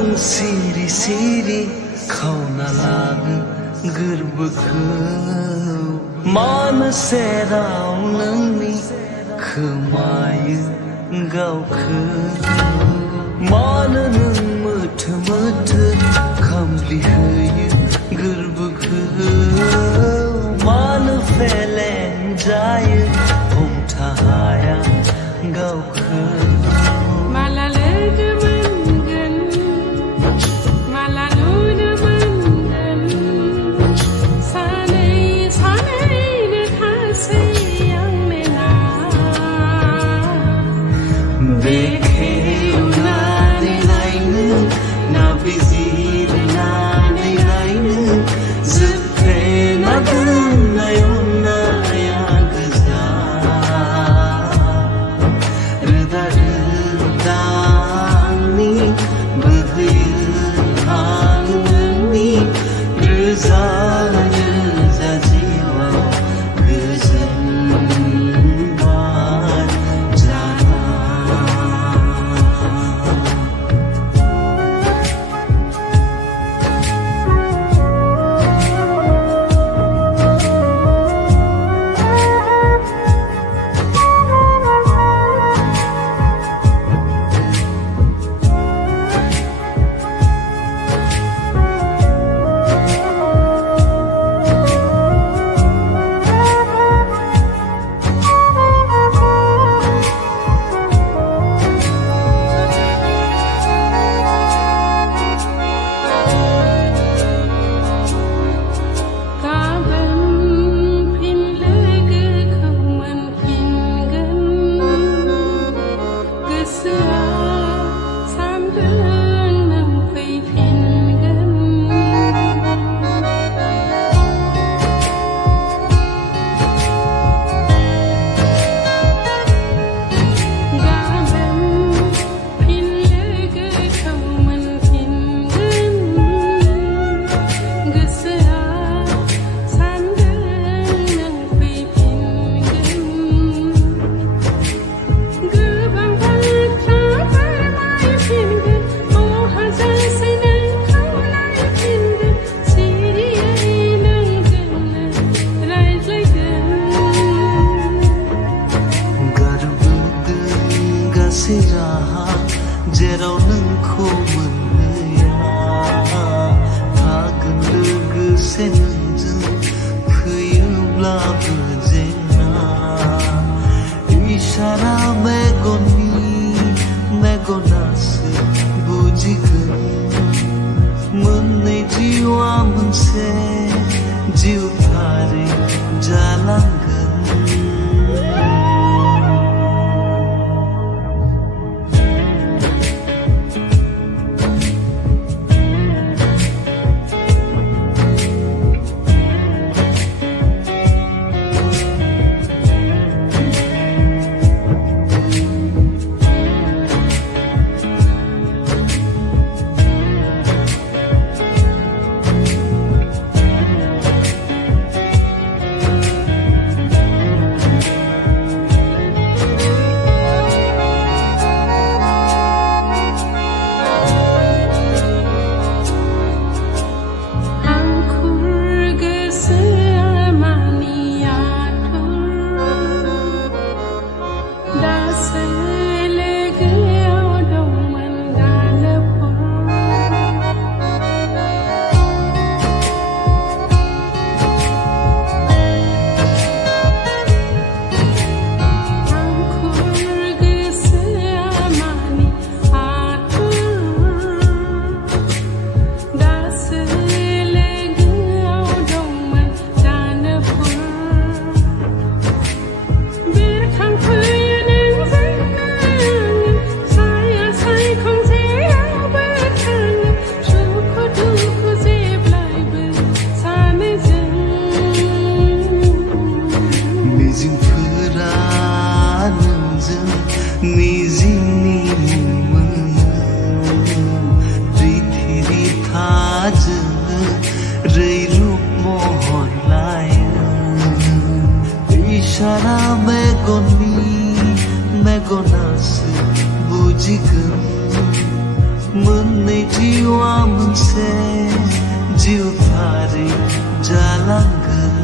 सिरि सिरि खावना लागो गोरबोखौ मानो सेराव नोंनि खोमायो गावखौ मानो नों मोथो मोथो खामग्लिहोयो गोरबोखौ मानो फेलें जायो हमथा हाया गावखौ माला लोगो मोनगोन माला नुनो मोनगोन सानै सानैनो थासै आं नेना बेखेवनानै नायनो ना बिजिरनानै नायनो जोबथेना दोननाय अननाया गोजा रोदा रोदानि बोहैयो हां नोंनि रोजा रोजा जिउआव गोजोन बार जाना राहा जेराव नोंखौ मोननोया थागोन लोगोसे नोंजों फैयोब्लाबो जेंना इसारा मेगनासो बुजिगोन मोननै जिउआ मोनसे जिउथारै जालांगोन से जीव थारी जालांगन